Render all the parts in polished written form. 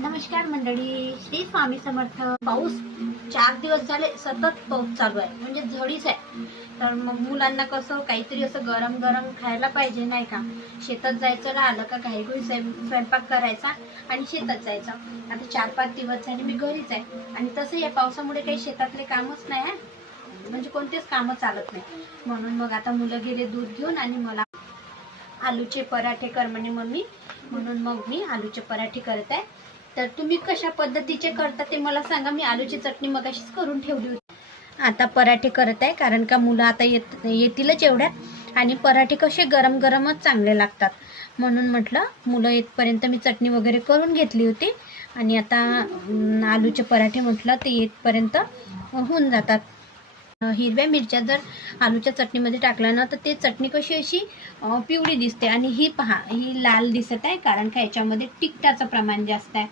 नमस्कार मंडळी, श्री स्वामी समर्थ. पाऊस 4 दिवस झाले सतत पाऊस चालू आहे, म्हणजे झडीच आहे. तर मग मुलांना कसं काहीतरी असं गरम गरम खायला पाहिजे नाही का. शेतात जायचं राहिलं का काही स्वयंपाक करायचा आणि शेतात जायचं. आता 4-5 दिवस झाले मी घरीच आहे आणि तसं या पावसामुळे काही शेतातले कामच नाही आहे, म्हणजे कोणतेच कामं चालत नाही. म्हणून मग आता मुलं गेले दूध घेऊन आणि मला आलूचे पराठे कर म्हणे मम्मी, म्हणून मग मी आलूचे पराठे करत आहे. तर तुम्ही कशा पद्धतीचे करता ते मला सांगा. मी आलूची चटणी मगाशीच करून ठेवली होती. आता पराठे करत आहे, कारण का मुलं आता येतीलच एवढ्यात आणि पराठे कसे गरम गरमच चांगले लागतात. म्हणून म्हटलं मुलं येतपर्यंत मी चटणी वगैरे करून घेतली होती आणि आता आलूचे पराठे म्हटलं ते येतपर्यंत होऊन जातात. हिरव्या मिरच्या जर आलूच्या चटणीमध्ये टाकल्या ना तर ते चटणी कशी अशी पिवळी दिसते आणि ही पहा, ही लाल दिसत आहे, कारण का याच्यामध्ये तिखटाचं प्रमाण जास्त आहे.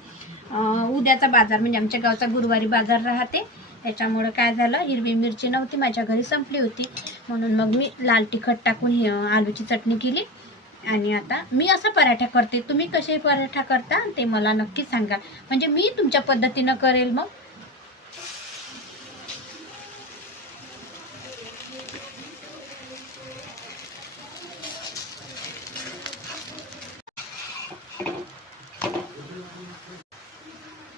उद्याचा बाजार म्हणजे आमच्या गावचा गुरुवारी बाजार राहते, त्याच्यामुळं काय झालं, हिरवी मिरची नव्हती माझ्या घरी, संपली होती. म्हणून मग मी लाल तिखट टाकून आलूची चटणी केली. आणि आता मी असा पराठा करते, तुम्ही कसे पराठा करता ते मला नक्की सांगा, म्हणजे मी तुमच्या पद्धतीनं करेल मग